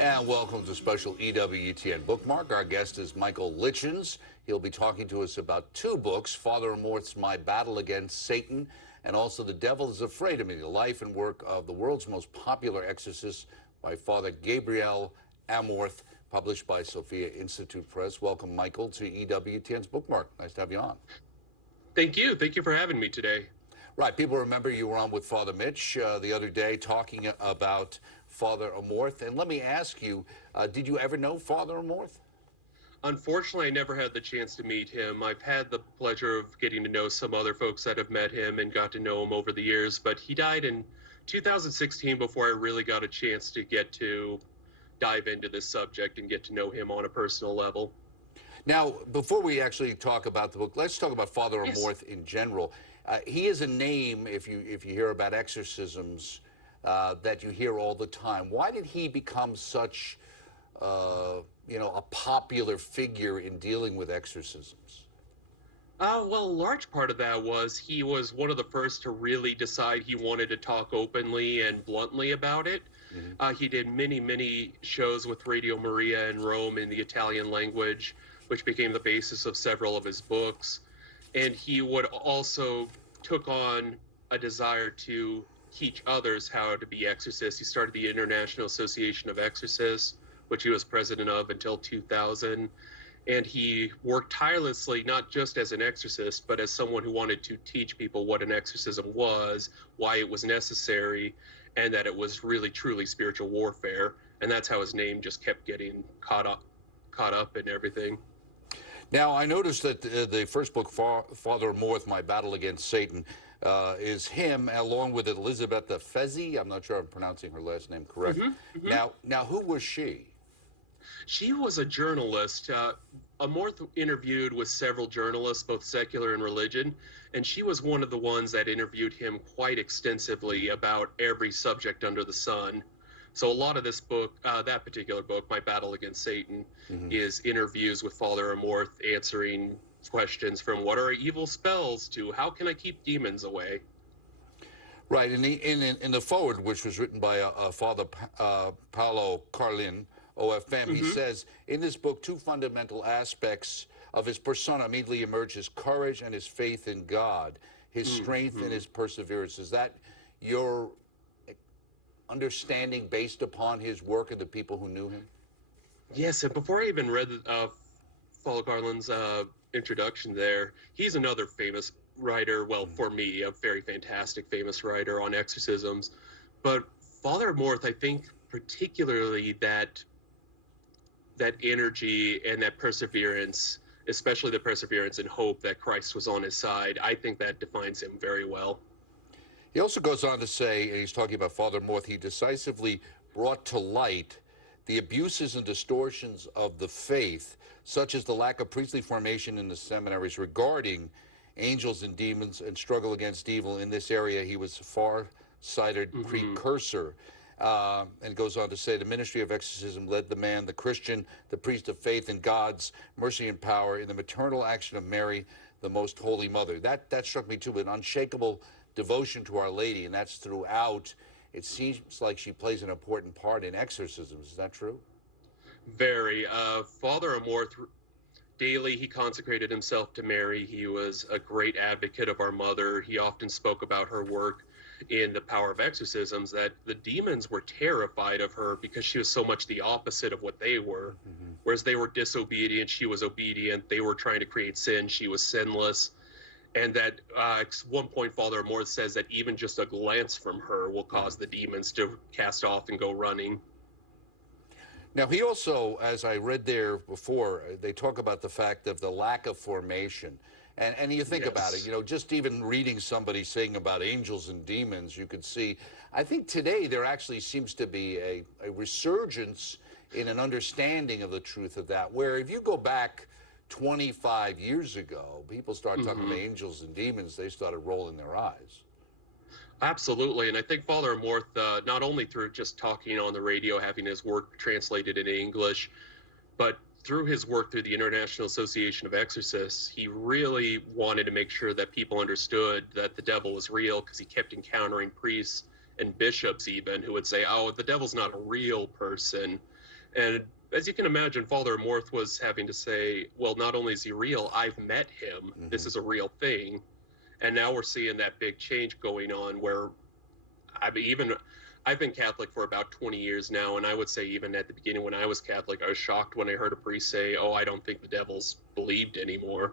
And welcome to special EWTN Bookmark. Our guest is Michael Lichens. He'll be talking to us about two books, Father Amorth's My Battle Against Satan, and also The Devil is Afraid of Me, the life and work of the world's most popular exorcist by Father Gabriel Amorth, published by Sophia Institute Press. Welcome, Michael, to EWTN's Bookmark. Nice to have you on. Thank you. Thank you for having me today. Right. People remember you were on with Father Mitch the other day talking about Father Amorth. And let me ask you, did you ever know Father Amorth? Unfortunately, I never had the chance to meet him. I've had the pleasure of getting to know some other folks that have met him and got to know him over the years, but he died in 2016 before I really got a chance to get to dive into this subject and get to know him on a personal level. Now, before we actually talk about the book, let's talk about Father Amorth in general. He is a name, if you hear about exorcisms, that you hear all the time. Why did he become such, a popular figure in dealing with exorcisms? Well, a large part of that was he was one of the first to really decide he wanted to talk openly and bluntly about it. Mm-hmm. He did many shows with Radio Maria in Rome in the Italian language, which became the basis of several of his books. And he would also took on a desire to teach others how to be exorcists. He started the International Association of Exorcists, which he was president of until 2000. And he worked tirelessly, not just as an exorcist, but as someone who wanted to teach people what an exorcism was, why it was necessary, and that it was really, truly spiritual warfare. And that's how his name just kept getting caught up in everything. Now, I noticed that the first book, Father Amorth, My Battle Against Satan, is him, along with Elizabeth Fezzi. I'm not sure I'm pronouncing her last name correct. Mm-hmm. Now, who was she? She was a journalist. Amorth interviewed with several journalists, both secular and religion, and she was one of the ones that interviewed him quite extensively about every subject under the sun. So a lot of this book, that particular book, My Battle Against Satan, mm-hmm. is interviews with Father Amorth answering questions from what are evil spells to how can I keep demons away. Right. In the foreword, which was written by Father Paolo Carlin, OFM, mm-hmm. he says, in this book, two fundamental aspects of his persona immediately emerge: his courage and his faith in God, his mm-hmm. strength and his perseverance. Is that your understanding based upon his work and the people who knew him? Yes, and before I even read Father Carlin's introduction there, he's another famous writer, well, mm-hmm. for me, a very fantastic famous writer on exorcisms. But Father Amorth, I think particularly that energy and that perseverance, especially the perseverance and hope that Christ was on his side, I think that defines him very well. He also goes on to say, and he's talking about Father Amorth, he decisively brought to light the abuses and distortions of the faith, such as the lack of priestly formation in the seminaries regarding angels and demons and struggle against evil. In this area, he was a far-sighted mm-hmm. precursor. And goes on to say, the ministry of exorcism led the man, the Christian, the priest of faith in God's mercy and power in the maternal action of Mary, the most holy mother. That struck me too, an unshakable devotion to Our Lady, and that's throughout. It seems like she plays an important part in exorcisms. Is that true? Very. Father Amorth, daily he consecrated himself to Mary. He was a great advocate of our mother. He often spoke about her work in the power of exorcisms, that the demons were terrified of her because she was so much the opposite of what they were. Mm-hmm. Whereas they were disobedient, she was obedient. They were trying to create sin, she was sinless. And that at one point, Father Amorth says that even just a glance from her will cause the demons to cast off and go running. Now, he also, as I read there before, they talk about the fact of the lack of formation. And you think yes. about it, just even reading somebody saying about angels and demons, you could see, I think today there actually seems to be a resurgence in an understanding of the truth of that, where if you go back 25 years ago, people started talking mm-hmm. about angels and demons, they started rolling their eyes. Absolutely, and I think Father Amorth, not only through just talking on the radio, having his work translated into English, but through his work through the International Association of Exorcists, he really wanted to make sure that people understood that the devil was real, because he kept encountering priests and bishops even who would say, oh, the devil's not a real person. And as you can imagine, Father Morth was having to say, well, not only is he real, I've met him. This is a real thing. And now we're seeing that big change going on where I've been Catholic for about 20 years now, and I would say even at the beginning when I was Catholic, I was shocked when I heard a priest say, "Oh, I don't think the devil's believed anymore."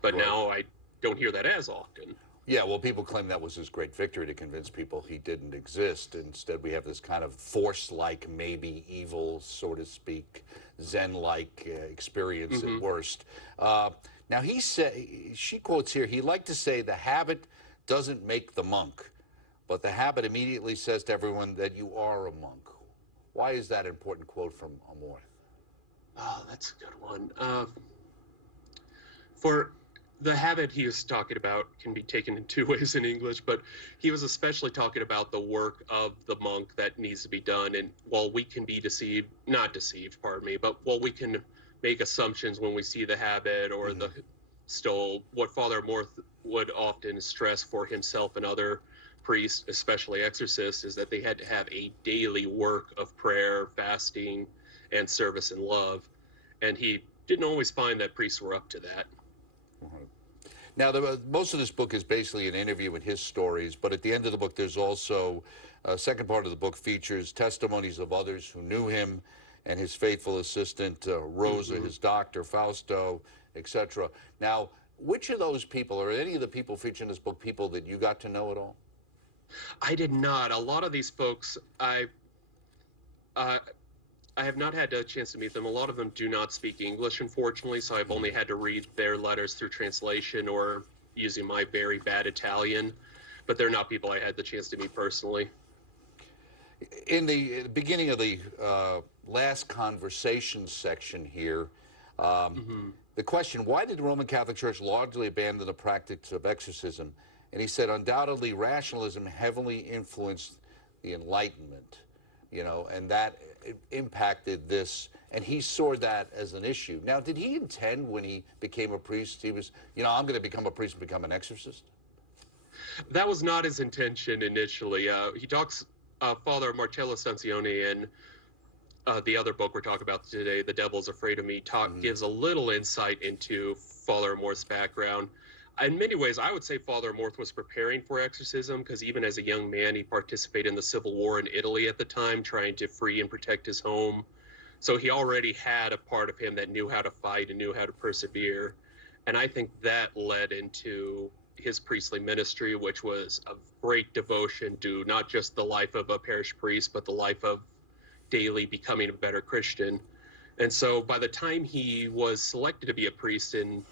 But Right. now I don't hear that as often. Yeah, well, people claim that was his great victory to convince people he didn't exist. Instead, we have this kind of force-like, maybe evil, so to speak, Zen-like experience at worst. Now, she quotes here, he liked to say, the habit doesn't make the monk, but the habit immediately says to everyone that you are a monk. Why is that an important quote from Amor? Oh, that's a good one. For the habit he was talking about can be taken in two ways in English, but he was especially talking about the work of the monk that needs to be done. And while we can be deceived, not deceived, pardon me, but while we can make assumptions when we see the habit or the stole, what Father Morth would often stress for himself and other priests, especially exorcists, is that they had to have a daily work of prayer, fasting, and service and love. And he didn't always find that priests were up to that. Now, most of this book is basically an interview with his stories, but at the end of the book, there's also a second part of the book features testimonies of others who knew him and his faithful assistant, Rosa, his doctor, Fausto, etc. Now, which of those people, or any of the people featured in this book, people that you got to know at all? I did not. A lot of these folks, I have not had a chance to meet them. A lot of them do not speak English, unfortunately, so I've only had to read their letters through translation or using my very bad Italian. But they're not people I had the chance to meet personally. In the beginning of the last conversation section here, the question, why did the Roman Catholic Church largely abandon the practice of exorcism? And he said, undoubtedly, rationalism heavily influenced the Enlightenment, and that impacted this, and he saw that as an issue. Now, did he intend when he became a priest, he was, I'm going to become a priest and become an exorcist? That was not his intention initially. He talks, Father Marcello Sancioni in the other book we're talking about today, The Devil's Afraid of Me, gives a little insight into Father Morth's background. In many ways, I would say Father Morth was preparing for exorcism because even as a young man, he participated in the Civil War in Italy at the time, trying to free and protect his home. So he already had a part of him that knew how to fight and knew how to persevere. And I think that led into his priestly ministry, which was of great devotion to not just the life of a parish priest, but the life of daily becoming a better Christian. And so by the time he was selected to be a priest in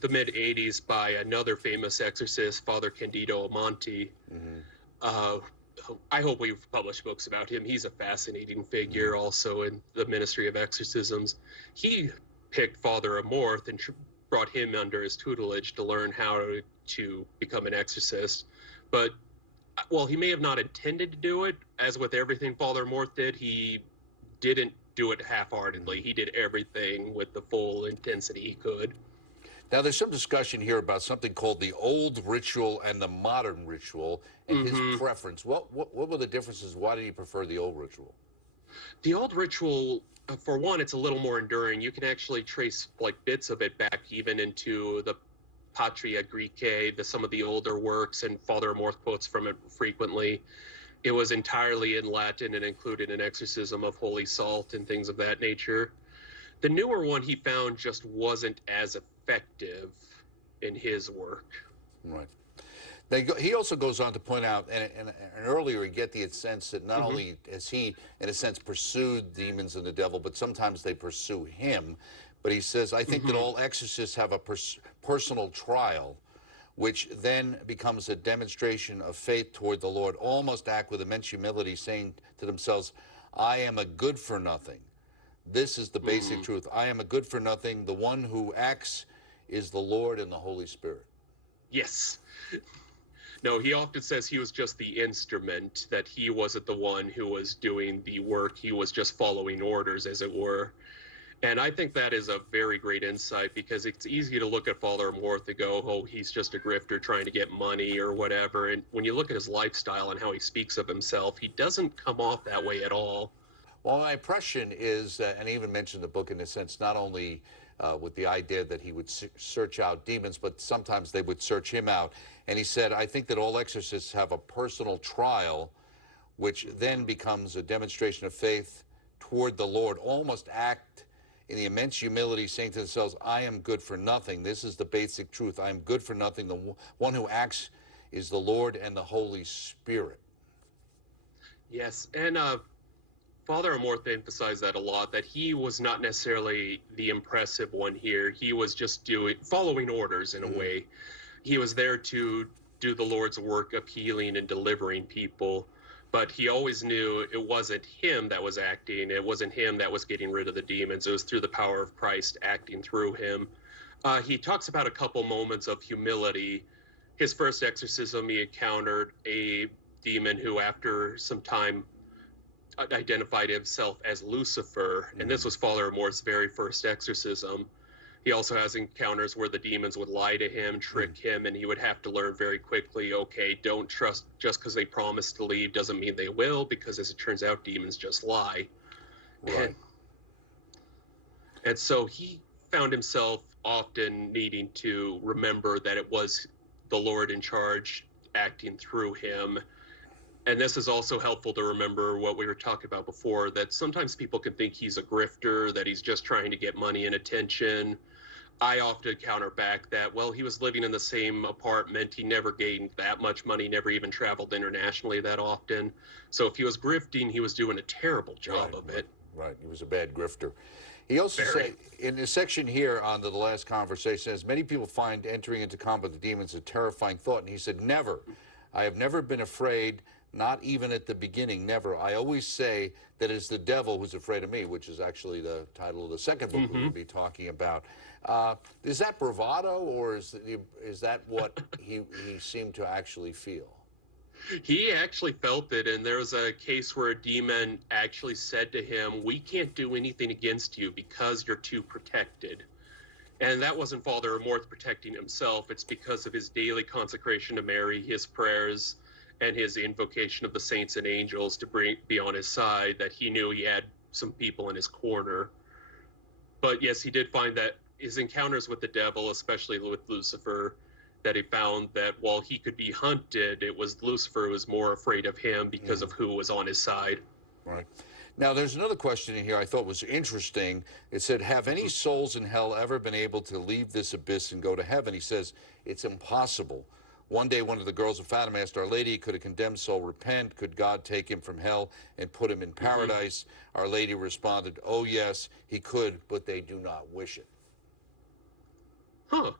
the mid-'80s by another famous exorcist, Father Candido Amonti. I hope we've published books about him. He's a fascinating figure also in the ministry of exorcisms. He picked Father Amorth and brought him under his tutelage to learn how to become an exorcist. But while he may have not intended to do it, as with everything Father Amorth did, he didn't do it half-heartedly. He did everything with the full intensity he could. Now, there's some discussion here about something called the old ritual and the modern ritual, and his preference. What were the differences? Why did he prefer the old ritual? The old ritual, for one, it's a little more enduring. You can actually trace like bits of it back even into the Patria Graecae, some of the older works, and Father Amorth quotes from it frequently. It was entirely in Latin and included an exorcism of holy salt and things of that nature. The newer one he found just wasn't as effective in his work. Right. He also goes on to point out, and earlier you get the sense that not only has he, in a sense, pursued demons and the devil, but sometimes they pursue him. But he says, I think that all exorcists have a personal trial, which then becomes a demonstration of faith toward the Lord, all must act with immense humility, saying to themselves, I am a good for nothing. This is the basic truth. I am a good for nothing. The one who acts is the Lord and the Holy Spirit. Yes. No, he often says he was just the instrument, that he wasn't the one who was doing the work. He was just following orders, as it were. And I think that is a very great insight, because it's easy to look at Father Amorth and go, oh, he's just a grifter trying to get money or whatever. And when you look at his lifestyle and how he speaks of himself, he doesn't come off that way at all. Well, my impression is, and I even mentioned the book in a sense, not only with the idea that he would search out demons, but sometimes they would search him out. And he said, I think that all exorcists have a personal trial, which then becomes a demonstration of faith toward the Lord, almost act in the immense humility, saying to themselves, I am good for nothing. This is the basic truth. I am good for nothing. The one who acts is the Lord and the Holy Spirit. Yes, and Father Amorth emphasized that a lot, that he was not necessarily the impressive one here. He was just following orders in a way. He was there to do the Lord's work of healing and delivering people, but he always knew it wasn't him that was acting. It wasn't him that was getting rid of the demons. It was through the power of Christ acting through him. He talks about a couple moments of humility. His first exorcism, he encountered a demon who, after some time, identified himself as Lucifer, and this was Father Amorth's very first exorcism. He also has encounters where the demons would lie to him, trick him, and he would have to learn very quickly, okay, don't trust just because they promise to leave doesn't mean they will, because as it turns out, demons just lie. Right. And so he found himself often needing to remember that it was the Lord in charge acting through him. And this is also helpful to remember what we were talking about before, that sometimes people can think he's a grifter, that he's just trying to get money and attention. I often counter back that, well, he was living in the same apartment. He never gained that much money, never even traveled internationally that often. So if he was grifting, he was doing a terrible job of it. Right. He was a bad grifter. He also said, in the section here on the last conversation, says, many people find entering into combat with the demons a terrifying thought. And he said, never. I have never been afraid. Not even at the beginning, never. I always say that it's the devil who's afraid of me, which is actually the title of the second book we're going to be talking about. Is that bravado, or is that what he seemed to actually feel? He actually felt it, and there was a case where a demon actually said to him, we can't do anything against you because you're too protected. And that wasn't Father Amorth protecting himself. It's because of his daily consecration to Mary, his prayers, and his invocation of the saints and angels to be on his side, that he knew he had some people in his corner. But yes, he did find that his encounters with the devil, especially with Lucifer, that he found that while he could be hunted, it was Lucifer who was more afraid of him because of who was on his side. Right. Now, there's another question in here I thought was interesting. It said, have any souls in hell ever been able to leave this abyss and go to heaven? He says, it's impossible. One day, one of the girls of Fatima asked Our Lady, could a condemned soul repent? Could God take him from hell and put him in paradise? Our Lady responded, oh, yes, he could, but they do not wish it. Huh.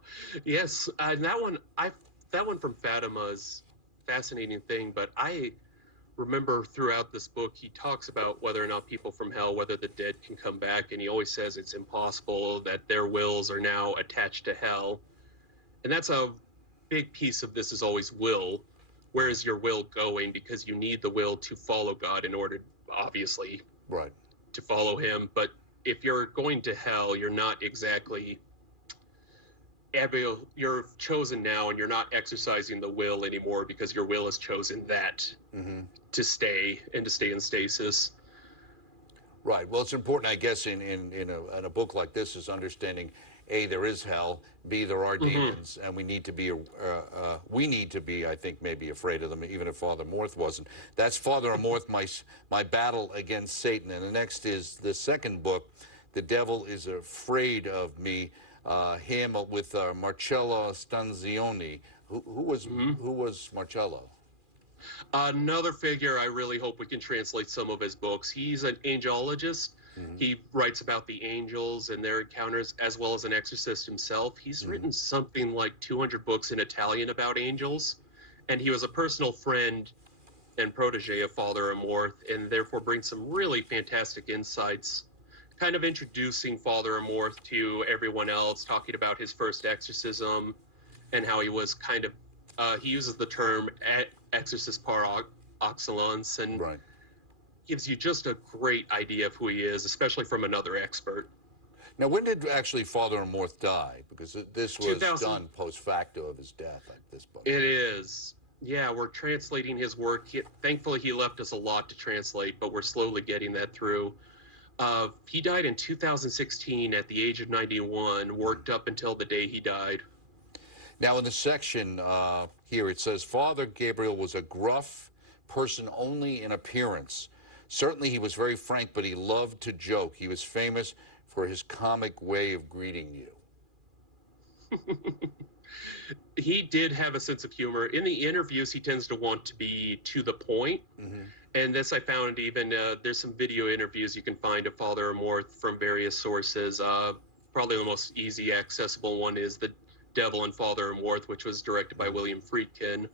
Yes, and that one from Fatima is a fascinating thing, but I remember throughout this book, he talks about whether or not people from hell, whether the dead can come back, and he always says it's impossible, that their wills are now attached to hell. And that's a big piece of this, is always will. Where is your will going? Because you need the will to follow God in order, obviously, to follow him. But if you're going to hell, you're not exactly, you're chosen now, and you're not exercising the will anymore, because your will has chosen that to stay in stasis. Right. Well, it's important, I guess, in a book like this, is understanding, A, there is hell, B, there are demons, and we need to be, I think, maybe afraid of them, even if Father Amorth wasn't. That's Father Amorth, my battle against Satan. And the next is the second book, The Devil is Afraid of Me, him with Marcello Stanzioni. Who was Marcello? Another figure I really hope we can translate some of his books. He's an angelologist. He writes about the angels and their encounters, as well as an exorcist himself. He's written something like 200 books in Italian about angels, and he was a personal friend and protege of Father Amorth, and therefore brings some really fantastic insights, kind of introducing Father Amorth to everyone else, talking about his first exorcism and how he was kind of, he uses the term exorcist par excellence, and gives you just a great idea of who he is, especially from another expert. Now, when did actually Father Amorth die? Because this was done post facto of his death, like this book. It is. Yeah, we're translating his work. Thankfully, he left us a lot to translate, but we're slowly getting that through. He died in 2016 at the age of 91, worked up until the day he died. Now, in the section here, it says, Father Gabriel was a gruff person only in appearance. Certainly, he was very frank, but he loved to joke. He was famous for his comic way of greeting you. He did have a sense of humor. In the interviews, he tends to want to be to the point. And this I found even, there's some video interviews you can find of Father Amorth from various sources. Probably the most easy accessible one is The Devil and Father Amorth, which was directed by William Friedkin.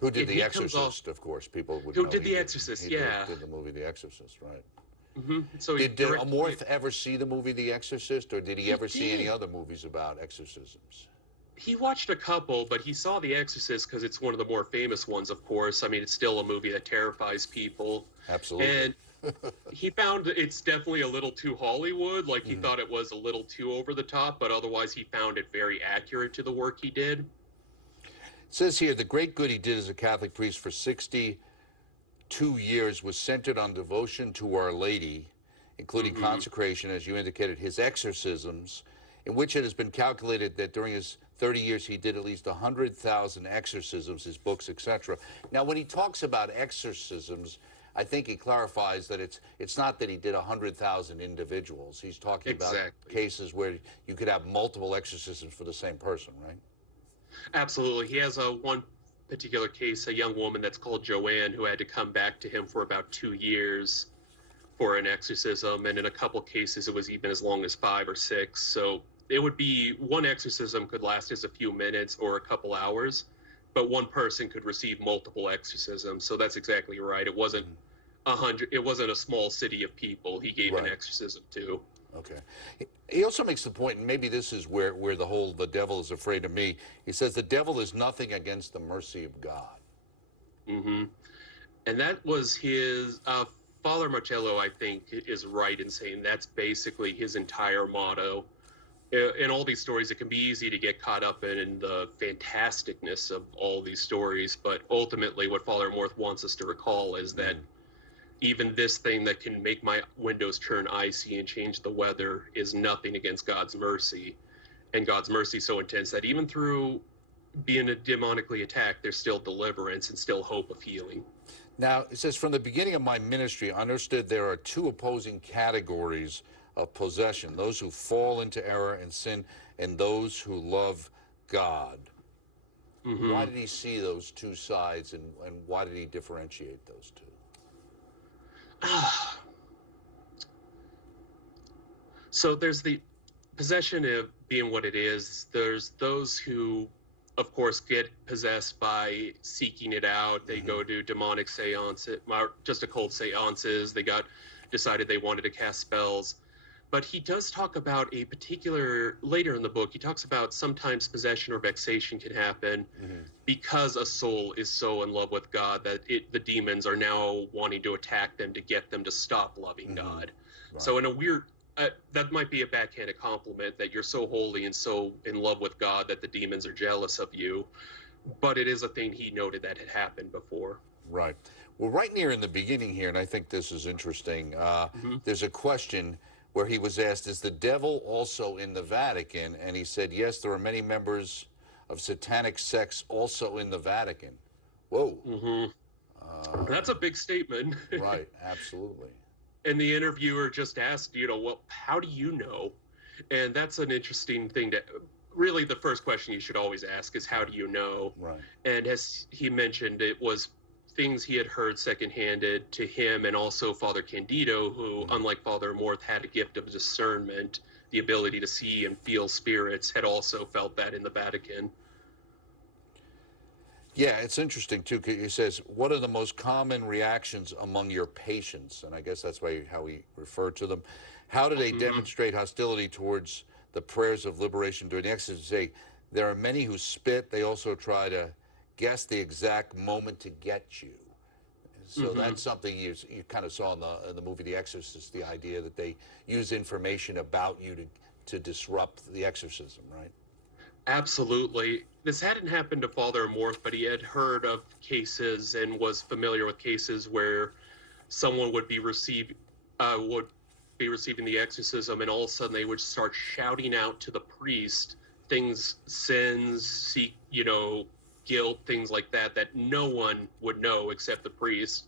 Who did The Exorcist, of course. People would Who know did The Exorcist, yeah. Did the movie The Exorcist, right. So did Amorth ever see the movie The Exorcist, or did he ever see any other movies about exorcisms? He watched a couple, but he saw The Exorcist because it's one of the more famous ones, of course. I mean, it's still a movie that terrifies people. Absolutely. And he found it's definitely a little too Hollywood. Like, he thought it was a little too over the top, but otherwise he found it very accurate to the work he did. It says here, the great good he did as a Catholic priest for 62 years was centered on devotion to Our Lady, including consecration, as you indicated, his exorcisms, in which it has been calculated that during his 30 years he did at least 100,000 exorcisms, his books, etc. Now, when he talks about exorcisms, I think he clarifies that it's not that he did 100,000 individuals. He's talking about cases where you could have multiple exorcisms for the same person, right? Absolutely. He has one particular case, a young woman that's called Joanne, who had to come back to him for about 2 years for an exorcism, and in a couple cases it was even as long as 5 or 6. So it would be one exorcism could last as a few minutes or a couple hours, but one person could receive multiple exorcisms. So that's exactly right. It wasn't 100. It wasn't a small city of people he gave an exorcism to. Okay. He also makes the point, and maybe this is where the devil is afraid of me. He says the devil is nothing against the mercy of God. And that was his. Father Marcello, I think, is right in saying that's basically his entire motto. In all these stories, it can be easy to get caught up in the fantasticness of all these stories, but ultimately what Father Amorth wants us to recall is that even this thing that can make my windows turn icy and change the weather is nothing against God's mercy. And God's mercy is so intense that even through being demonically attacked, there's still deliverance and still hope of healing. Now, it says, from the beginning of my ministry, I understood there are two opposing categories of possession, those who fall into error and sin, and those who love God. Why did he see those two sides, and why did he differentiate those two? So there's the possession of being what it is. There's those who, of course, get possessed by seeking it out. They go to demonic seances, just occult seances. They decided they wanted to cast spells. But he does talk about a particular, later in the book, he talks about sometimes possession or vexation can happen because a soul is so in love with God that the demons are now wanting to attack them to get them to stop loving God. Right. So in a weird, that might be a backhanded compliment that you're so holy and so in love with God that the demons are jealous of you. But it is a thing he noted that had happened before. Right. Well, right near in the beginning here, and I think this is interesting, there's a question where he was asked, is the devil also in the Vatican? And he said, yes, there are many members of satanic sects also in the Vatican. Whoa. That's a big statement. Right, absolutely. And the interviewer just asked, well, how do you know? And that's an interesting thing really the first question you should always ask is, how do you know? Right. And as he mentioned, it was things he had heard second-handed to him and also Father Candido, who, unlike Father Amorth, had a gift of discernment, the ability to see and feel spirits, had also felt that in the Vatican. Yeah, it's interesting, too. He says, what are the most common reactions among your patients? And I guess that's how he referred to them. How do they demonstrate hostility towards the prayers of liberation during the exorcism? Say, there are many who spit. They also try to guess the exact moment to get you. So that's something you kind of saw in the movie The Exorcist, the idea that they use information about you to disrupt the exorcism, right? Absolutely. this hadn't happened to Father Amorth, but he had heard of cases and was familiar with cases where someone would be receiving the exorcism, and all of a sudden they would start shouting out to the priest things, sins, guilt, things like that, that no one would know except the priest.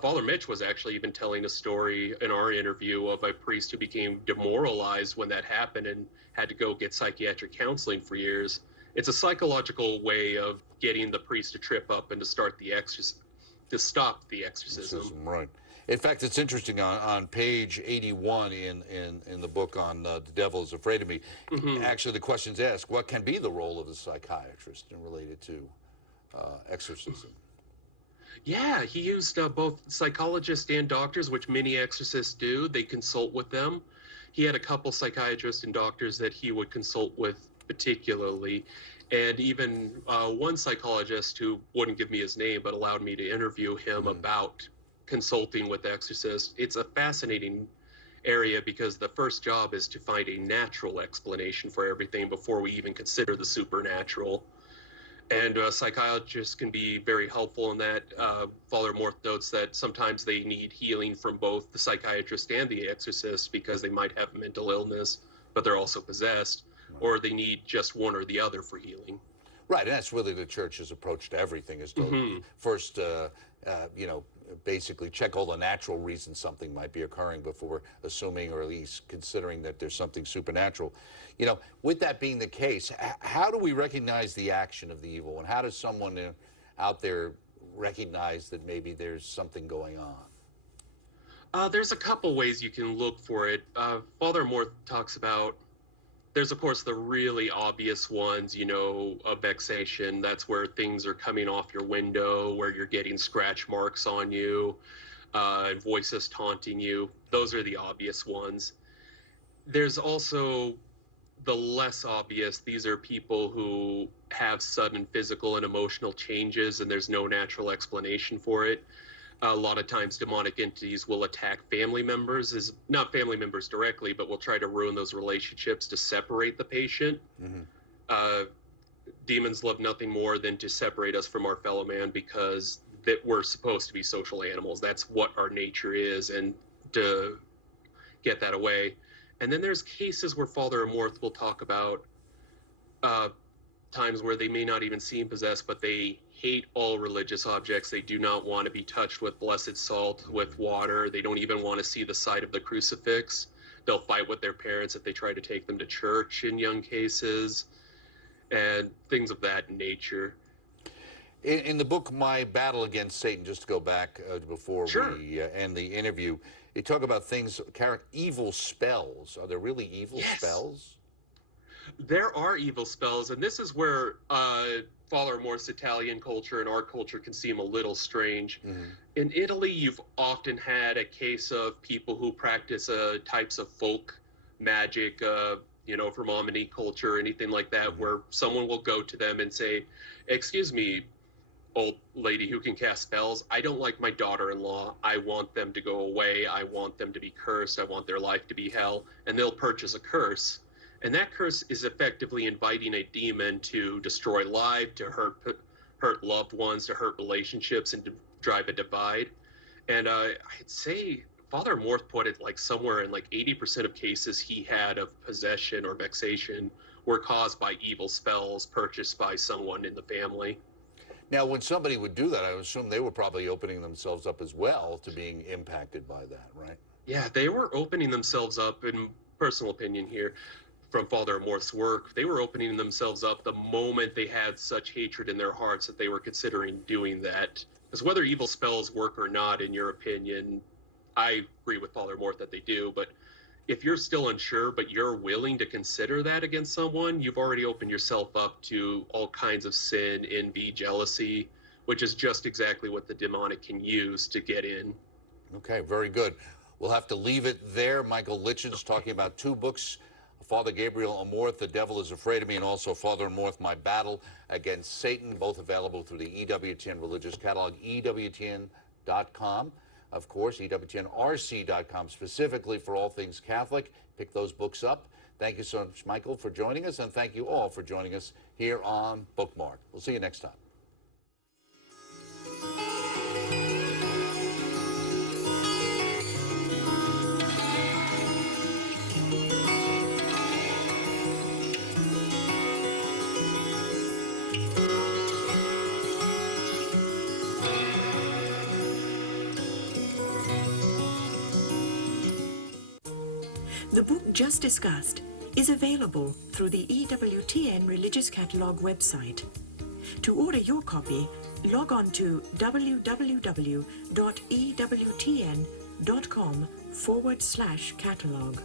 Father Mitch was actually even telling a story in our interview of a priest who became demoralized when that happened and had to go get psychiatric counseling for years. It's a psychological way of getting the priest to trip up and to stop the exorcism. Right. In fact, it's interesting on page 81 in the book on The Devil is Afraid of Me, actually the question's asked, what can be the role of the psychiatrist in related to exorcism? Yeah, he used both psychologists and doctors, which many exorcists do. They consult with them. He had a couple psychiatrists and doctors that he would consult with particularly, and even one psychologist who wouldn't give me his name but allowed me to interview him about consulting with exorcists. It's a fascinating area because the first job is to find a natural explanation for everything before we even consider the supernatural. And psychiatrists can be very helpful in that. Father Morth notes that sometimes they need healing from both the psychiatrist and the exorcist because they might have mental illness, but they're also possessed, or they need just one or the other for healing. Right, and that's really the church's approach to everything, is to first, basically check all the natural reasons something might be occurring before assuming or at least considering that there's something supernatural. With that being the case, how do we recognize the action of the evil, and how does someone out there recognize that maybe there's something going on? There's a couple ways you can look for it. Father Morth talks about, there's of course the really obvious ones, a vexation. That's where things are coming off your window, where you're getting scratch marks on you, and voices taunting you. Those are the obvious ones. There's also the less obvious. These are people who have sudden physical and emotional changes, and there's no natural explanation for it. A lot of times demonic entities will attack family members, not family members directly, but will try to ruin those relationships to separate the patient. Demons love nothing more than to separate us from our fellow man, because that we're supposed to be social animals. That's what our nature is, and to get that away. And then there's cases where Father Amorth will talk about times where they may not even seem possessed, but they hate all religious objects. They do not want to be touched with blessed salt, with water. They don't even want to see the side of the crucifix. They'll fight with their parents if they try to take them to church in young cases, and things of that nature. In the book, My Battle Against Satan, just to go back before we end the interview, you talk about things, evil spells. Are there really evil spells? There are evil spells, and this is where Father Amorth's Italian culture and our culture can seem a little strange. In Italy, you've often had a case of people who practice types of folk magic, from Romani culture, anything like that, where someone will go to them and say, "Excuse me, old lady who can cast spells, I don't like my daughter-in-law. I want them to go away. I want them to be cursed. I want their life to be hell." And they'll purchase a curse. And that curse is effectively inviting a demon to destroy life, to hurt loved ones, to hurt relationships, and to drive a divide. And I'd say Father Morth put it like somewhere in like 80% of cases he had of possession or vexation were caused by evil spells purchased by someone in the family. Now, when somebody would do that, I would assume they were probably opening themselves up as well to being impacted by that, right? Yeah, they were opening themselves up, in personal opinion here, from Father Amorth's work. They were opening themselves up the moment they had such hatred in their hearts that they were considering doing that. Because whether evil spells work or not, in your opinion, I agree with Father Amorth that they do, but if you're still unsure, but you're willing to consider that against someone, you've already opened yourself up to all kinds of sin, envy, jealousy, which is just exactly what the demonic can use to get in. Okay, very good. We'll have to leave it there. Michael Lichens talking about two books, Father Gabriel Amorth, The Devil is Afraid of Me, and also Father Amorth, My Battle Against Satan, both available through the EWTN Religious Catalog, EWTN.com. Of course, EWTNRC.com, specifically for all things Catholic. Pick those books up. Thank you so much, Michael, for joining us, and thank you all for joining us here on Bookmark. We'll see you next time. The book just discussed is available through the EWTN Religious Catalogue website. To order your copy, log on to www.ewtn.com/catalog.